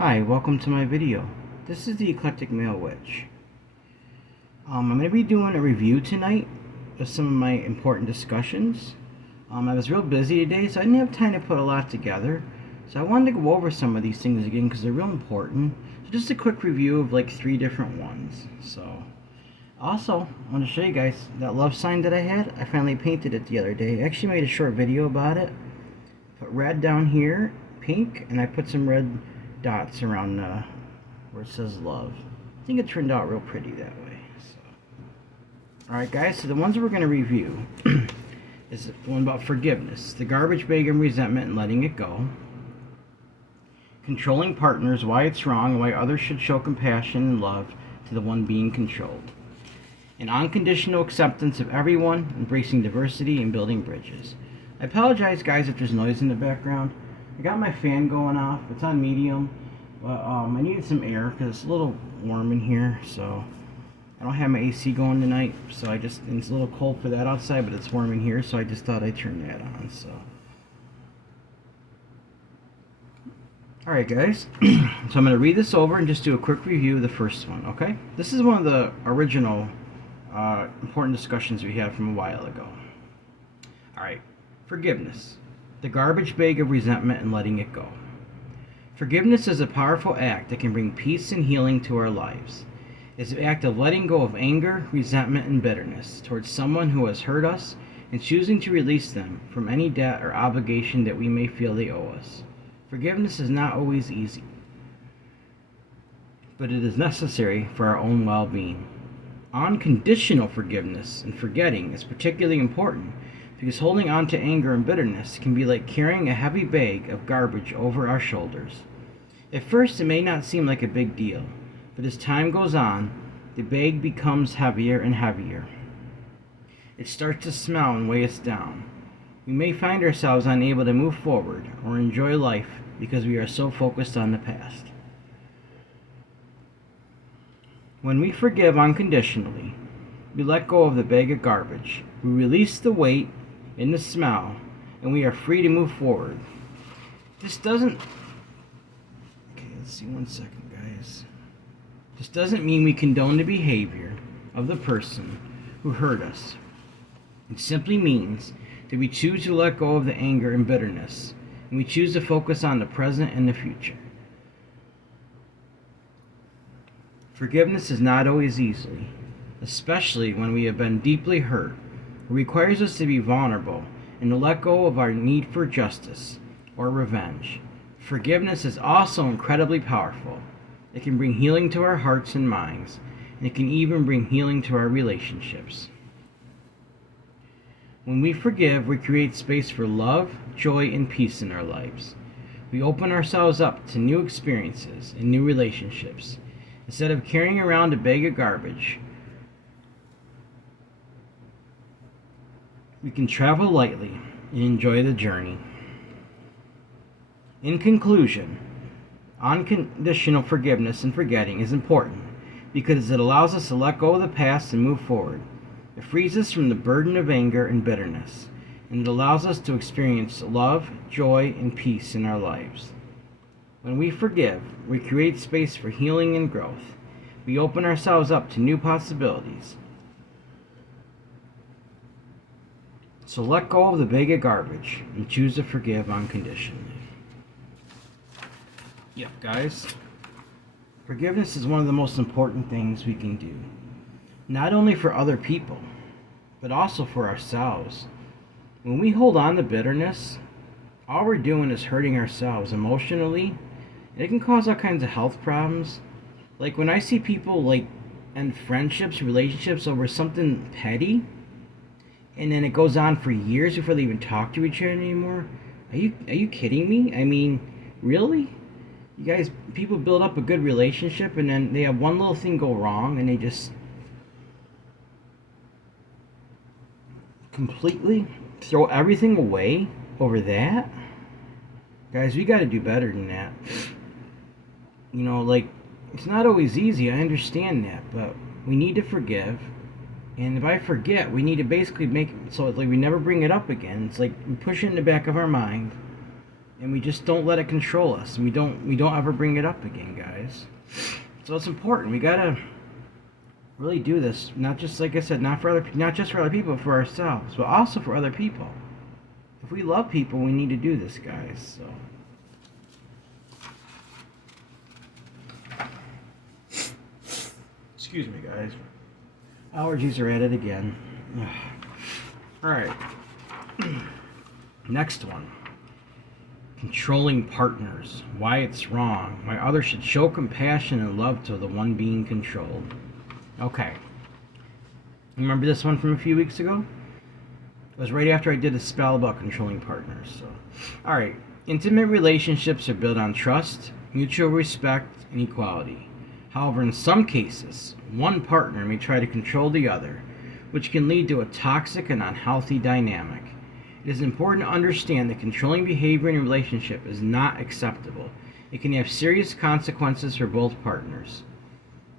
Hi, welcome to my video. This is the Eclectic Male Witch. I'm going to be doing a review tonight of some of my important discussions. I was real busy today, so I didn't have time to put a lot together. So I wanted to go over some of these things again because they're real important. So just a quick review of like 3 different ones. So also, I want to show you guys that love sign that I had. I finally painted it the other day. I actually made a short video about it. Put red down here, pink, and I put some red dots around where it says love. I think it turned out real pretty that way. Alright guys, so the ones that we're going to review is the one about forgiveness, the garbage bag and resentment and letting it go, controlling partners, why it's wrong and why others should show compassion and love to the one being controlled, and unconditional acceptance of everyone, embracing diversity and building bridges. I apologize guys if there's noise in the background. I got my fan going off. It's on medium, but I needed some air because it's a little warm in here, so I don't have my AC going tonight, so it's a little cold for that outside, but it's warm in here, so I just thought I'd turn that on. So alright guys, so I'm going to read this over and just do a quick review of the first one, okay? This is one of the original important discussions we had from a while ago. Alright, forgiveness. The garbage bag of resentment and letting it go. Forgiveness is a powerful act that can bring peace and healing to our lives. It's an act of letting go of anger, resentment, and bitterness towards someone who has hurt us and choosing to release them from any debt or obligation that we may feel they owe us. Forgiveness is not always easy, but it is necessary for our own well-being. Unconditional forgiveness and forgetting is particularly important because holding on to anger and bitterness can be like carrying a heavy bag of garbage over our shoulders. At first, it may not seem like a big deal, but as time goes on, the bag becomes heavier and heavier. It starts to smell and weigh us down. We may find ourselves unable to move forward or enjoy life because we are so focused on the past. When we forgive unconditionally, we let go of the bag of garbage. We release the weight and the smell, and we are free to move forward. This doesn't... Okay, let's see, one second, guys. This doesn't mean we condone the behavior of the person who hurt us. It simply means that we choose to let go of the anger and bitterness, and we choose to focus on the present and the future. Forgiveness is not always easy, especially when we have been deeply hurt. It requires us to be vulnerable and to let go of our need for justice or revenge. Forgiveness is also incredibly powerful. It can bring healing to our hearts and minds, and it can even bring healing to our relationships. When we forgive, we create space for love, joy, and peace in our lives. We open ourselves up to new experiences and new relationships. Instead of carrying around a bag of garbage, we can travel lightly and enjoy the journey. In conclusion, unconditional forgiveness and forgetting is important because it allows us to let go of the past and move forward. It frees us from the burden of anger and bitterness, and it allows us to experience love, joy, and peace in our lives. When we forgive, we create space for healing and growth. We open ourselves up to new possibilities. So let go of the bag of garbage and choose to forgive unconditionally. Yep, guys. Forgiveness is one of the most important things we can do. Not only for other people, but also for ourselves. When we hold on to bitterness, all we're doing is hurting ourselves emotionally, and it can cause all kinds of health problems. Like when I see people end friendships, relationships over something petty, and then it goes on for years before they even talk to each other anymore. Are you kidding me? I mean, really? You guys, people build up a good relationship and then they have one little thing go wrong and they just completely throw everything away over that? Guys, we got to do better than that. You know, it's not always easy, I understand that, but we need to forgive. And if I forget, we need to basically make it so we never bring it up again. It's like we push it in the back of our mind and we just don't let it control us, and we don't ever bring it up again, guys. So it's important. We gotta really do this, not just, like I said, not just for other people, but for ourselves, but also for other people. If we love people, we need to do this, guys. So, excuse me, guys. Allergies are at it again. All right. Next one. Controlling partners. Why it's wrong. Why others should show compassion and love to the one being controlled. Okay. Remember this one from a few weeks ago? It was right after I did a spell about controlling partners. So, all right. Intimate relationships are built on trust, mutual respect, and equality. However, in some cases, one partner may try to control the other, which can lead to a toxic and unhealthy dynamic. It is important to understand that controlling behavior in a relationship is not acceptable. It can have serious consequences for both partners.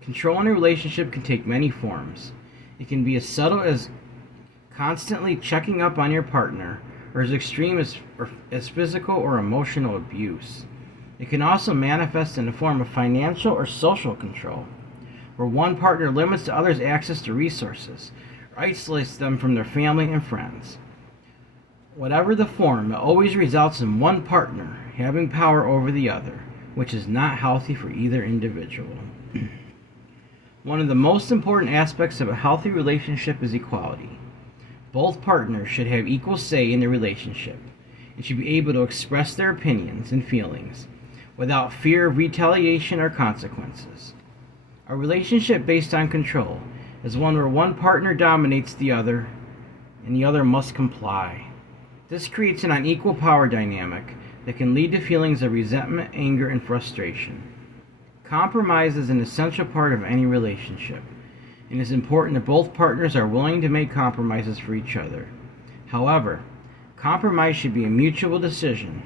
Control in a relationship can take many forms. It can be as subtle as constantly checking up on your partner, or as extreme as physical or emotional abuse. It can also manifest in the form of financial or social control, where one partner limits the other's access to resources, or isolates them from their family and friends. Whatever the form, it always results in one partner having power over the other, which is not healthy for either individual. One of the most important aspects of a healthy relationship is equality. Both partners should have equal say in the relationship and should be able to express their opinions and feelings without fear of retaliation or consequences. A relationship based on control is one where one partner dominates the other and the other must comply. This creates an unequal power dynamic that can lead to feelings of resentment, anger, and frustration. Compromise is an essential part of any relationship, and it is important that both partners are willing to make compromises for each other. However, compromise should be a mutual decision,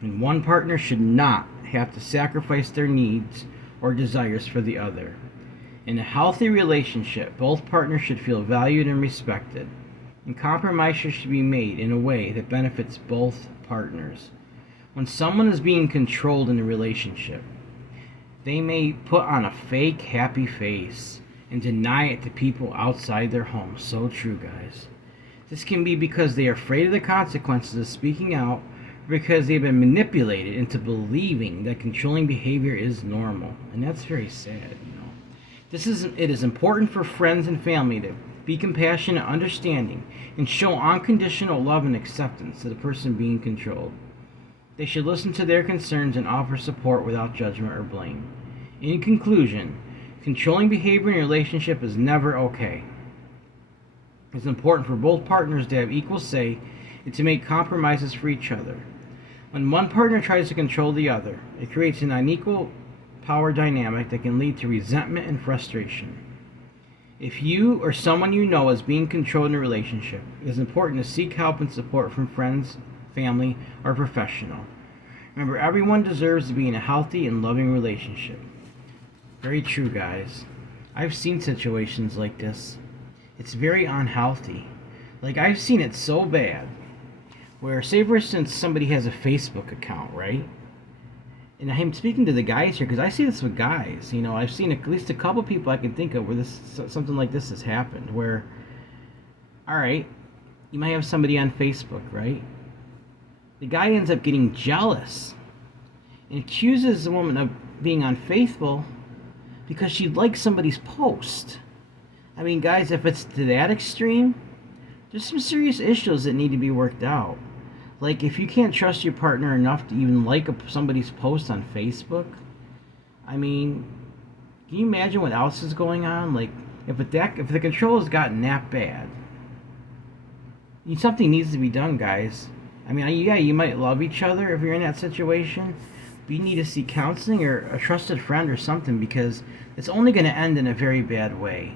and one partner should not have to sacrifice their needs or desires for the other. In a healthy relationship, both partners should feel valued and respected, and compromises should be made in a way that benefits both partners. When someone is being controlled in a relationship, they may put on a fake happy face and deny it to people outside their home. So true, guys. This can be because they are afraid of the consequences of speaking out, or because they've been manipulated into believing that controlling behavior is normal. And that's very sad, It is important for friends and family to be compassionate, understanding, and show unconditional love and acceptance to the person being controlled. They should listen to their concerns and offer support without judgment or blame. In conclusion, controlling behavior in a relationship is never okay. It's important for both partners to have equal say and to make compromises for each other. When one partner tries to control the other, it creates an unequal power dynamic that can lead to resentment and frustration. If you or someone you know is being controlled in a relationship, it is important to seek help and support from friends, family, or a professional. Remember, everyone deserves to be in a healthy and loving relationship. Very true, guys. I've seen situations like this. It's very unhealthy. Like, I've seen it so bad where, say for instance, somebody has a Facebook account, right? And I'm speaking to the guys here because I see this with guys. I've seen at least a couple people I can think of where something like this has happened. Where, all right, you might have somebody on Facebook, right? The guy ends up getting jealous and accuses the woman of being unfaithful because she likes somebody's post. I mean, guys, if it's to that extreme, there's some serious issues that need to be worked out. Like, if you can't trust your partner enough to even like somebody's post on Facebook, I mean, can you imagine what else is going on? Like, if the control has gotten that bad, something needs to be done, guys. I mean, yeah, you might love each other if you're in that situation, but you need to seek counseling or a trusted friend or something, because it's only going to end in a very bad way.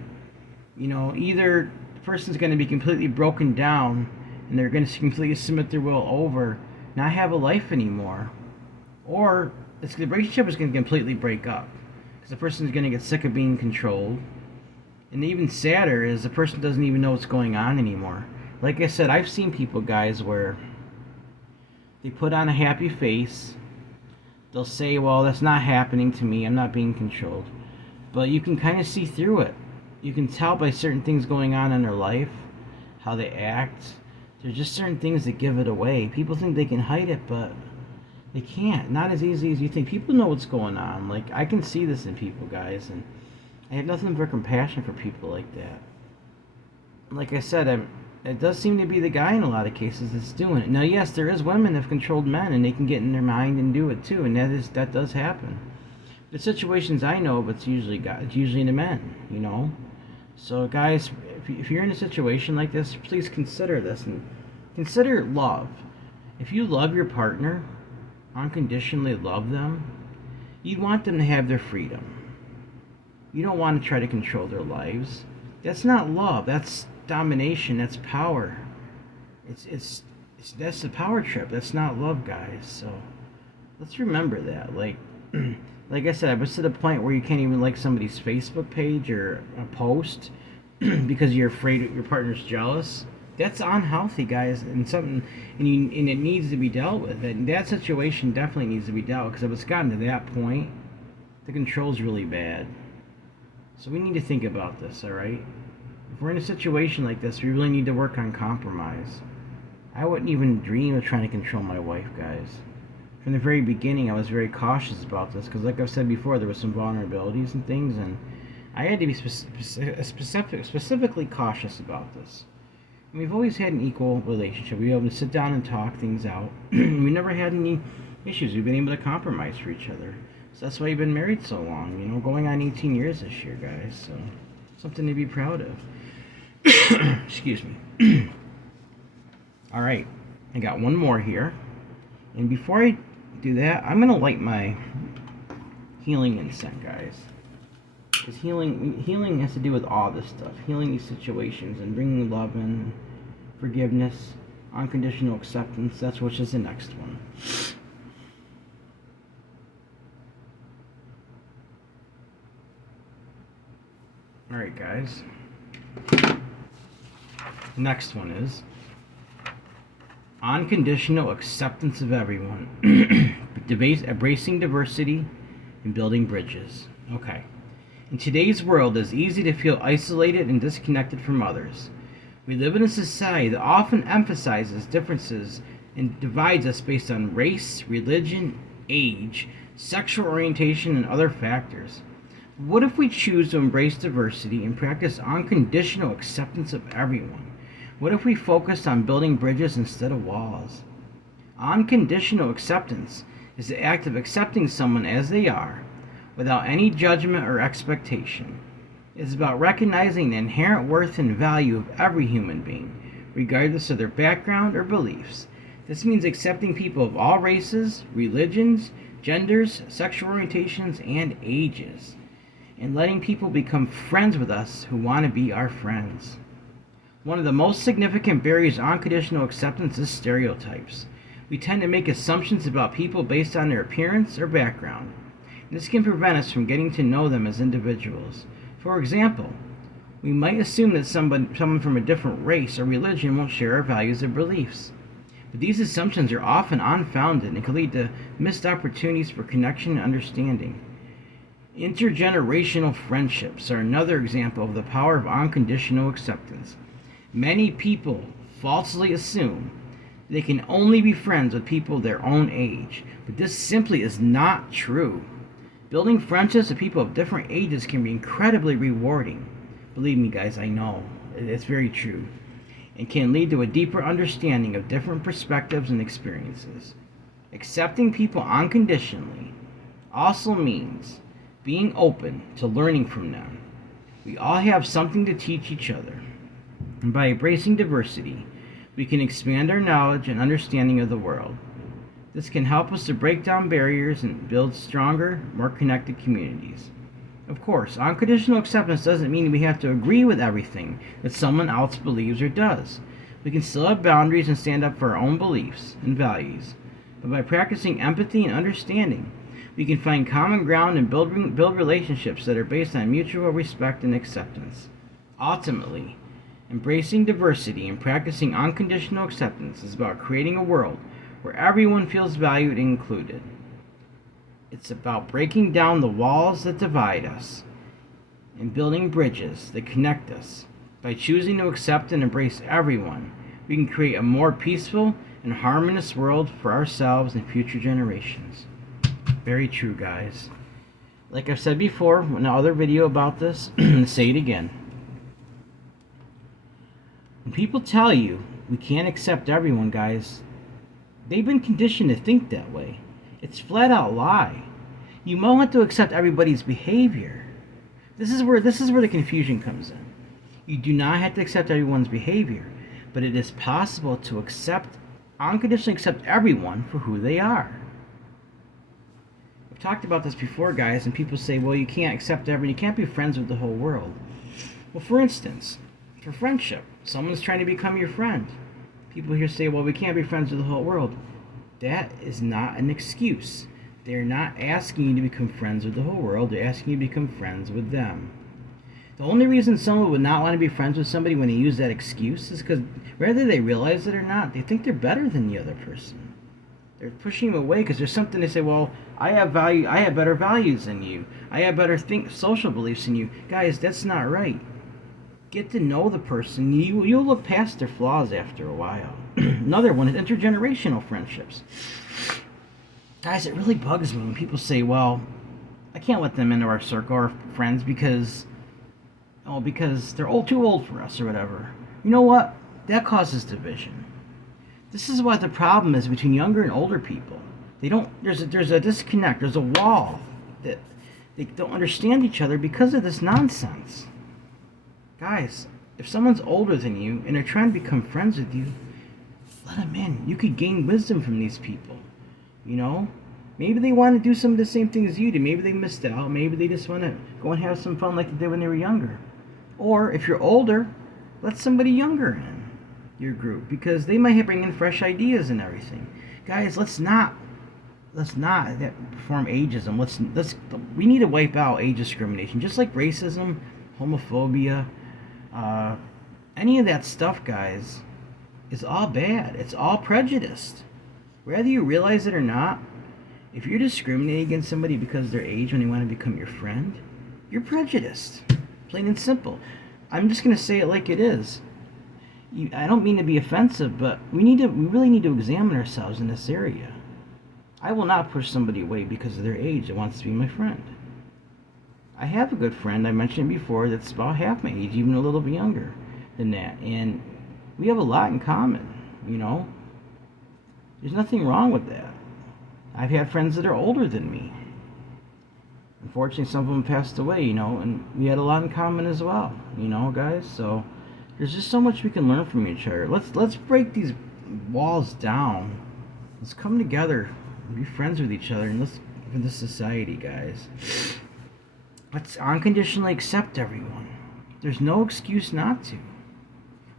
Either the person's going to be completely broken down and they're going to completely submit their will over, not have a life anymore, or the relationship is going to completely break up because the person's going to get sick of being controlled. And even sadder is the person doesn't even know what's going on anymore. Like I said, I've seen people, guys, where They put on a happy face. They'll say, well, that's not happening to me. I'm not being controlled. But you can kind of see through it. You can tell by certain things going on in their life, how they act. There's just certain things that give it away. People think they can hide it, but they can't. Not as easy as you think. People know what's going on. Like, I can see this in people, guys, and I have nothing but compassion for people like that. Like I said, it does seem to be the guy in a lot of cases that's doing it. Now, yes, there is women that have controlled men, and they can get in their mind and do it too, and that does happen. The situations I know of, it's usually the men, you know. So, guys, if you're in a situation like this, please consider this and consider love. If you love your partner, unconditionally love them, you want them to have their freedom. You don't want to try to control their lives. That's not love. That's domination. That's power. It's that's the power trip. That's not love, guys. So let's remember that. Like I said, I was to the point where you can't even like somebody's Facebook page or a post because you're afraid your partner's jealous. That's unhealthy, guys, and it needs to be dealt with. And that situation definitely needs to be dealt with, because if it's gotten to that point, the control's really bad. So we need to think about this, all right? If we're in a situation like this, we really need to work on compromise. I wouldn't even dream of trying to control my wife, guys. From the very beginning, I was very cautious about this, because like I've said before, there were some vulnerabilities and things, and I had to be specifically cautious about this. And we've always had an equal relationship. We were able to sit down and talk things out. We never had any issues. We've been able to compromise for each other. So that's why we've been married so long, you know, going on 18 years this year, guys. So something to be proud of. Excuse me. All right, I got one more here. And before I do that, I'm going to light my healing incense, guys. Because healing has to do with all this stuff. Healing these situations and bringing love and forgiveness, unconditional acceptance. That's which is the next one. Alright, guys. The next one is unconditional acceptance of everyone. Embracing diversity and building bridges. Okay. In today's world, it is easy to feel isolated and disconnected from others. We live in a society that often emphasizes differences and divides us based on race, religion, age, sexual orientation, and other factors. What if we choose to embrace diversity and practice unconditional acceptance of everyone? What if we focused on building bridges instead of walls? Unconditional acceptance is the act of accepting someone as they are, without any judgment or expectation. It is about recognizing the inherent worth and value of every human being, regardless of their background or beliefs. This means accepting people of all races, religions, genders, sexual orientations, and ages, and letting people become friends with us who want to be our friends. One of the most significant barriers to unconditional acceptance is stereotypes. We tend to make assumptions about people based on their appearance or background. This can prevent us from getting to know them as individuals. For example, we might assume that someone from a different race or religion won't share our values or beliefs. But these assumptions are often unfounded and can lead to missed opportunities for connection and understanding. Intergenerational friendships are another example of the power of unconditional acceptance. Many people falsely assume they can only be friends with people their own age, but this simply is not true. Building friendships with people of different ages can be incredibly rewarding. Believe me, guys, I know. It's very true. And can lead to a deeper understanding of different perspectives and experiences. Accepting people unconditionally also means being open to learning from them. We all have something to teach each other. And by embracing diversity, we can expand our knowledge and understanding of the world. This can help us to break down barriers and build stronger, more connected communities. Of course, unconditional acceptance doesn't mean we have to agree with everything that someone else believes or does. We can still have boundaries and stand up for our own beliefs and values. But by practicing empathy and understanding, we can find common ground and build relationships that are based on mutual respect and acceptance. Ultimately, embracing diversity and practicing unconditional acceptance is about creating a world where everyone feels valued and included. It's about breaking down the walls that divide us and building bridges that connect us. By choosing to accept and embrace everyone, we can create a more peaceful and harmonious world for ourselves and future generations. Very true, guys. Like I've said before in another video about this, say it again. When people tell you we can't accept everyone, guys, they've been conditioned to think that way. It's flat out lie. You won't have to accept everybody's behavior. This is where the confusion comes in. You do not have to accept everyone's behavior, but it is possible to unconditionally accept everyone for who they are. I've talked about this before, guys, and people say, well, you can't accept everyone, you can't be friends with the whole world. Well, for instance, for friendship, someone's trying to become your friend. People here say, well, we can't be friends with the whole world. That is not an excuse. They're not asking you to become friends with the whole world. They're asking you to become friends with them. The only reason someone would not want to be friends with somebody when they use that excuse is because whether they realize it or not, they think they're better than the other person. They're pushing them away because there's something they say, well, I have better values than you. I have better social beliefs than you. Guys, that's not right. Get to know the person. You'll look past their flaws after a while. Another one is intergenerational friendships. Guys, it really bugs me when people say, well, I can't let them into our circle or friends because they're too old for us or whatever. You know what? That causes division. This is what the problem is between younger and older people. There's a disconnect. There's a wall that they don't understand each other because of this nonsense. Guys, if someone's older than you and they're trying to become friends with you, let them in. You could gain wisdom from these people. You know? Maybe they want to do some of the same things as you do. Maybe they missed out. Maybe they just want to go and have some fun like they did when they were younger. Or if you're older, let somebody younger in your group because they might bring in fresh ideas and everything. Guys, let's not perform ageism. We need to wipe out age discrimination, just like racism, homophobia, any of that stuff, guys, is all bad. It's all prejudiced. Whether you realize it or not, if you're discriminating against somebody because of their age when they want to become your friend, you're prejudiced. Plain and simple. I'm just going to say it like it is. I don't mean to be offensive, but we really need to examine ourselves in this area. I will not push somebody away because of their age that wants to be my friend. I have a good friend, I mentioned before, that's about half my age, even a little bit younger than that. And we have a lot in common, you know. There's nothing wrong with that. I've had friends that are older than me. Unfortunately, some of them passed away, you know, and we had a lot in common as well, you know, guys. So there's just so much we can learn from each other. Let's break these walls down. Let's come together and be friends with each other and let's live in this society, guys. Let's unconditionally accept everyone. There's no excuse not to.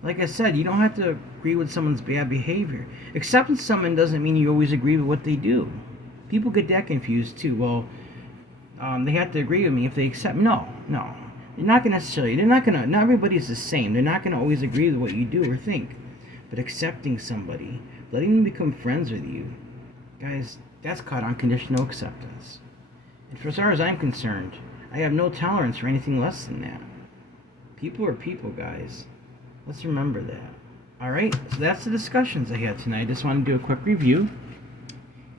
Like I said, you don't have to agree with someone's bad behavior. Accepting someone doesn't mean you always agree with what they do. People get that confused too. Well, they have to agree with me if they accept. No. They're not going to necessarily. Not everybody's the same. They're not going to always agree with what you do or think. But accepting somebody, letting them become friends with you, guys, that's called unconditional acceptance. And as far as I'm concerned, I have no tolerance for anything less than that. People are people, guys. Let's remember that. Alright, so that's the discussions I had tonight. I just want to do a quick review.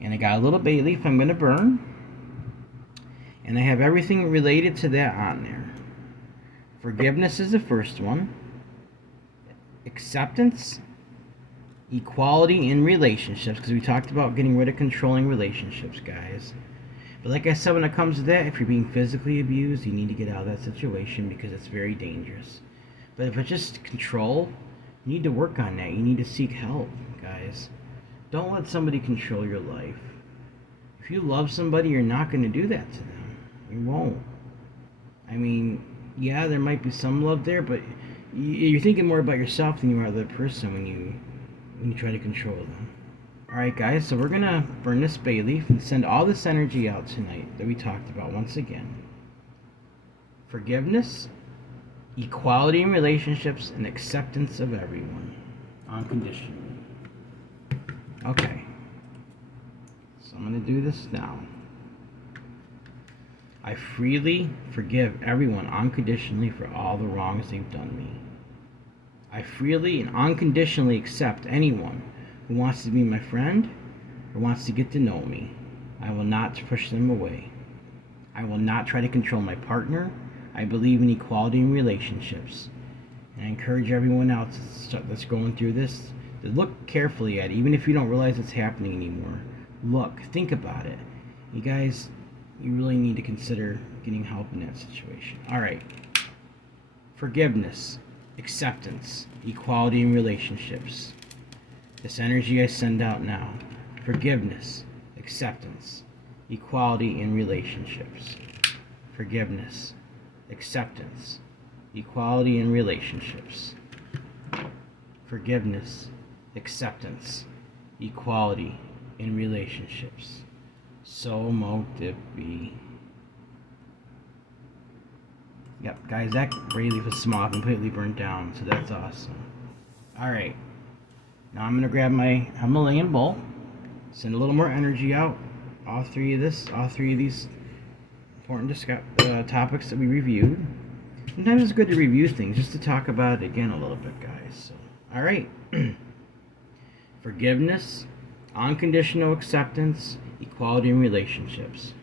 And I got a little bay leaf I'm going to burn. And I have everything related to that on there. Forgiveness is the first one. Acceptance. Equality in relationships. Because we talked about getting rid of controlling relationships, guys. But like I said, when it comes to that, if you're being physically abused, you need to get out of that situation because it's very dangerous. But if it's just control, you need to work on that. You need to seek help, guys. Don't let somebody control your life. If you love somebody, you're not going to do that to them. You won't. I mean, yeah, there might be some love there, but you're thinking more about yourself than you are the other person when you try to control them. Alright guys, so we're going to burn this bay leaf and send all this energy out tonight that we talked about once again. Forgiveness, equality in relationships, and acceptance of everyone. Unconditionally. Okay. So I'm going to do this now. I freely forgive everyone unconditionally for all the wrongs they've done me. I freely and unconditionally accept anyone who wants to be my friend or wants to get to know me. I will not push them away. I will not try to control my partner. I believe in equality in relationships. And I encourage everyone else that's going through this to look carefully at it, even if you don't realize it's happening anymore. Look, think about it. You guys, you really need to consider getting help in that situation. All right. Forgiveness, acceptance, equality in relationships. This energy I send out now. Forgiveness, acceptance, equality in relationships. Forgiveness, acceptance, equality in relationships. Forgiveness, acceptance, equality in relationships. So mote it be. Yep, guys, that relief was small, completely burnt down, so that's awesome. Alright, now I'm going to grab my Himalayan bowl, send a little more energy out. All three of these important topics that we reviewed. Sometimes it's good to review things just to talk about it again a little bit, guys. So, all right. Forgiveness, unconditional acceptance, equality in relationships.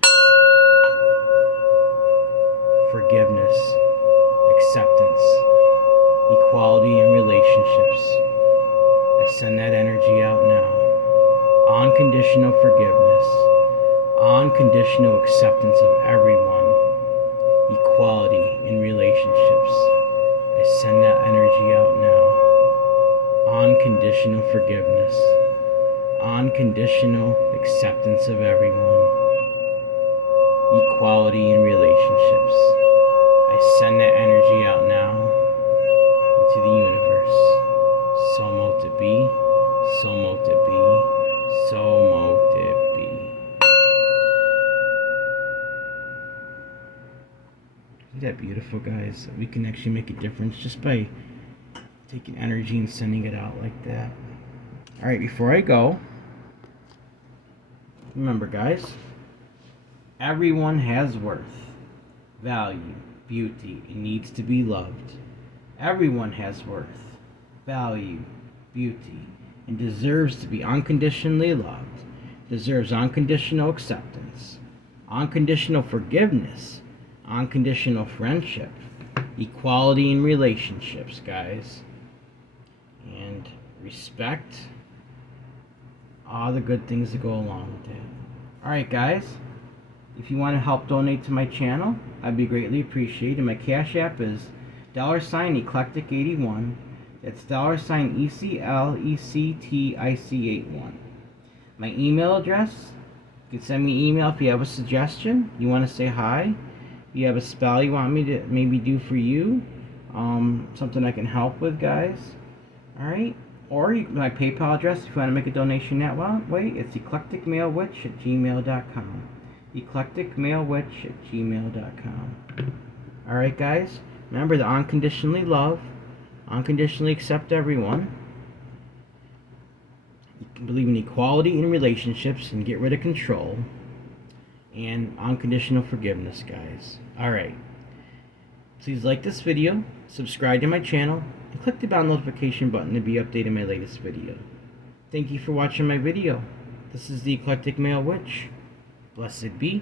Forgiveness, acceptance, equality in relationships. I send that energy out now. Unconditional forgiveness, unconditional acceptance of everyone, equality in relationships. I send that energy out now. Unconditional forgiveness, unconditional acceptance of everyone, equality in relationships. I send that energy out now into the universe. So mote it be, so mote it be, so mote it be. Isn't that beautiful, guys? We can actually make a difference just by taking energy and sending it out like that. Alright, before I go, remember, guys, everyone has worth, value, beauty, and needs to be loved. Everyone has worth, value, beauty, and deserves to be unconditionally loved, deserves unconditional acceptance, unconditional forgiveness, unconditional friendship, equality in relationships, guys, and respect, all the good things that go along with it. Alright, guys, if you want to help donate to my channel, I'd be greatly appreciated. My Cash App is $Eclectic81. That's $ECLECTIC81. My email address, you can send me an email if you have a suggestion, you want to say hi, you have a spell you want me to maybe do for you, something I can help with, guys. Alright, or my PayPal address if you want to make a donation that way, it's eclecticmalewitch@gmail.com. eclecticmalewitch@gmail.com. Alright, guys, remember to unconditionally love, unconditionally accept everyone, believe in equality in relationships and get rid of control, and unconditional forgiveness, guys. Alright, please like this video, subscribe to my channel, and click the bell notification button to be updated on my latest video. Thank you for watching my video. This is the Eclectic Male Witch. Blessed be.